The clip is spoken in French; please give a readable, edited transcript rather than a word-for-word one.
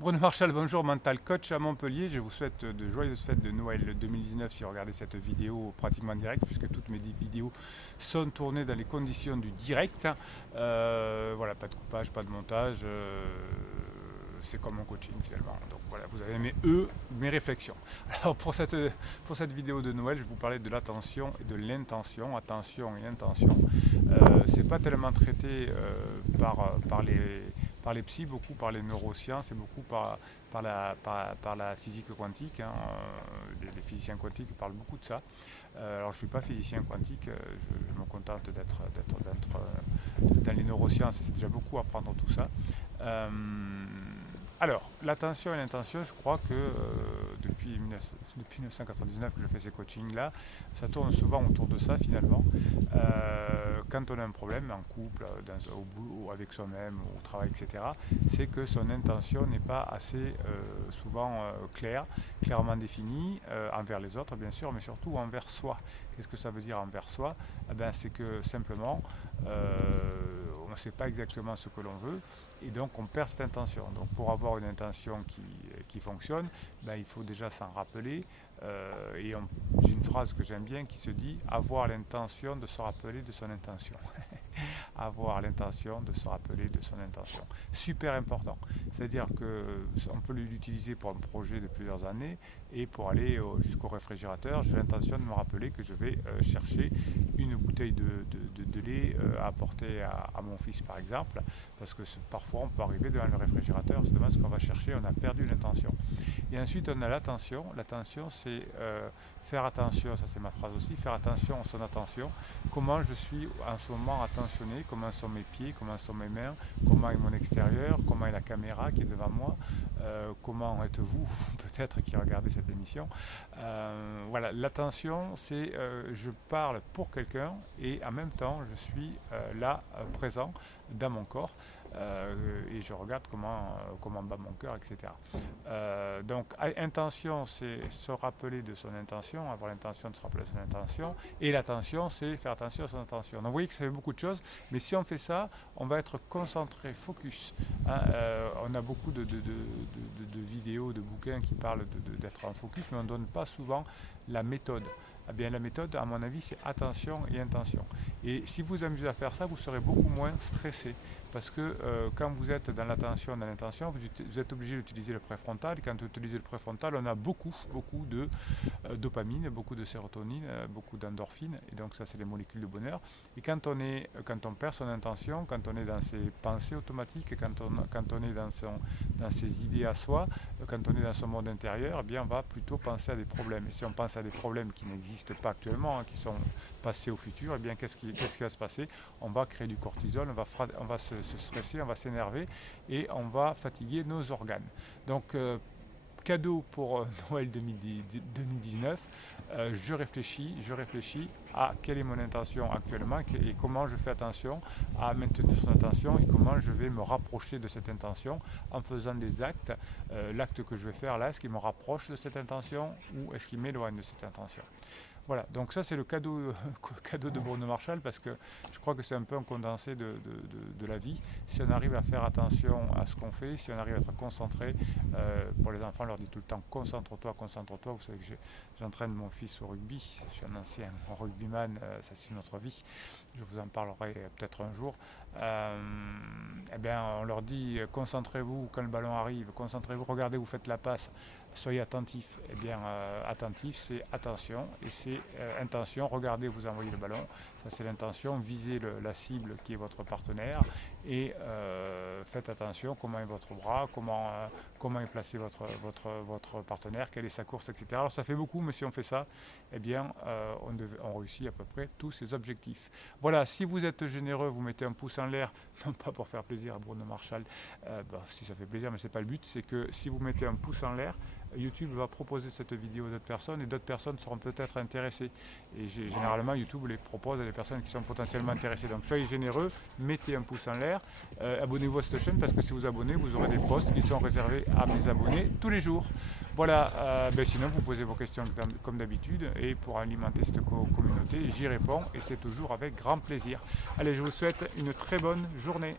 Bruno Marchal, bonjour, mental coach à Montpellier. Je vous souhaite de joyeuses fêtes de Noël 2019 si vous regardez cette vidéo pratiquement en direct, puisque toutes mes vidéos sont tournées dans les conditions du direct. Voilà, pas de coupage, pas de montage. C'est comme mon coaching finalement. Donc voilà, vous avez mes réflexions. Alors pour cette vidéo de Noël, je vais vous parler de l'attention et de l'intention. Attention et intention. C'est pas tellement traité par les psys, beaucoup par les neurosciences et beaucoup par la physique quantique. Les physiciens quantiques parlent beaucoup de ça. Alors je ne suis pas physicien quantique, je me contente d'être dans les neurosciences, c'est déjà beaucoup à apprendre tout ça. Alors, l'attention et l'intention, je crois que depuis 1999 que je fais ces coachings-là, ça tourne souvent autour de ça finalement. Quand on a un problème en couple, au boulot, avec soi-même, au travail, etc., c'est que son intention n'est pas assez souvent clairement définie envers les autres bien sûr, mais surtout envers soi. Qu'est-ce que ça veut dire envers soi? C'est que simplement on ne sait pas exactement ce que l'on veut et donc on perd cette intention. Donc pour avoir une intention qui fonctionne, il faut déjà s'en rappeler. J'ai une phrase que j'aime bien qui se dit avoir l'intention de se rappeler de son intention. Avoir l'intention de se rappeler de son intention. Super important. C'est-à-dire qu'on peut l'utiliser pour un projet de plusieurs années et pour aller jusqu'au réfrigérateur, j'ai l'intention de me rappeler que je vais chercher une bouteille de lait à apporter à mon fils par exemple, parce que parfois on peut arriver devant le réfrigérateur, on se demande ce qu'on va chercher, on a perdu l'intention. Et ensuite on a l'attention. L'attention c'est faire attention, ça c'est ma phrase aussi, faire attention à son attention. Comment je suis en ce moment attentionné, comment sont mes pieds, comment sont mes mains, comment est mon extérieur, comment est la caméra qui est devant moi, comment êtes-vous peut-être qui regardez cette émission. Voilà, l'attention c'est je parle pour quelqu'un et en même temps je suis là présent dans mon corps. Et je regarde comment bat mon cœur, etc. Donc intention c'est se rappeler de son intention, avoir l'intention de se rappeler de son intention, et l'attention c'est faire attention à son intention. Donc vous voyez que ça fait beaucoup de choses, mais si on fait ça, on va être concentré, focus. On a beaucoup de vidéos, de bouquins qui parlent d'être en focus, mais on ne donne pas souvent la méthode. Eh bien, la méthode, à mon avis, c'est attention et intention. Et si vous amusez à faire ça, vous serez beaucoup moins stressé. Parce que quand vous êtes dans l'attention, dans l'intention, vous êtes obligé d'utiliser le préfrontal. Quand vous utilisez le préfrontal, on a beaucoup de dopamine, beaucoup de sérotonine, beaucoup d'endorphine. Et donc ça, c'est les molécules de bonheur. Et quand on perd son intention, quand on est dans ses pensées automatiques, quand on est dans ses idées à soi, quand on est dans son monde intérieur, eh bien, on va plutôt penser à des problèmes. Et si on pense à des problèmes qui n'existent pas actuellement, qui sont passés au futur, eh bien, qu'est-ce qui va se passer? On va créer du cortisol, on va se stresser, on va s'énerver et on va fatiguer nos organes. Donc cadeau pour Noël 2019, je réfléchis à quelle est mon intention actuellement et comment je fais attention à maintenir son intention et comment je vais me rapprocher de cette intention en faisant des actes. L'acte que je vais faire là, est-ce qu'il me rapproche de cette intention ou est-ce qu'il m'éloigne de cette intention? Voilà, donc ça c'est le cadeau de Bruno Marchal parce que je crois que c'est un peu un condensé de la vie. Si on arrive à faire attention à ce qu'on fait, si on arrive à être concentré, pour les enfants on leur dit tout le temps concentre-toi, concentre-toi. Vous savez que j'entraîne mon fils au rugby, je suis un ancien rugbyman, ça c'est une autre vie, je vous en parlerai peut-être un jour. On leur dit concentrez-vous quand le ballon arrive, concentrez-vous, regardez, vous faites la passe, soyez attentif. Attentif c'est attention et c'est intention, regardez, vous envoyez le ballon, ça c'est l'intention, visez la cible qui est votre partenaire et faites attention comment est votre bras, comment est placé votre partenaire, quelle est sa course, etc. Alors ça fait beaucoup, mais si on fait ça, on réussit à peu près tous ces objectifs. Voilà, si vous êtes généreux, vous mettez un pouce en l'air, non pas pour faire plaisir à Bruno Marchal, si ça fait plaisir, mais c'est pas le but, c'est que si vous mettez un pouce en l'air, YouTube va proposer cette vidéo à d'autres personnes et d'autres personnes seront peut-être intéressées. Et généralement, YouTube les propose à des personnes qui sont potentiellement intéressées. Donc soyez généreux, mettez un pouce en l'air, abonnez-vous à cette chaîne parce que si vous abonnez, vous aurez des posts qui sont réservés à mes abonnés tous les jours. Voilà, sinon vous posez vos questions comme d'habitude et pour alimenter cette communauté, j'y réponds et c'est toujours avec grand plaisir. Allez, je vous souhaite une très bonne journée.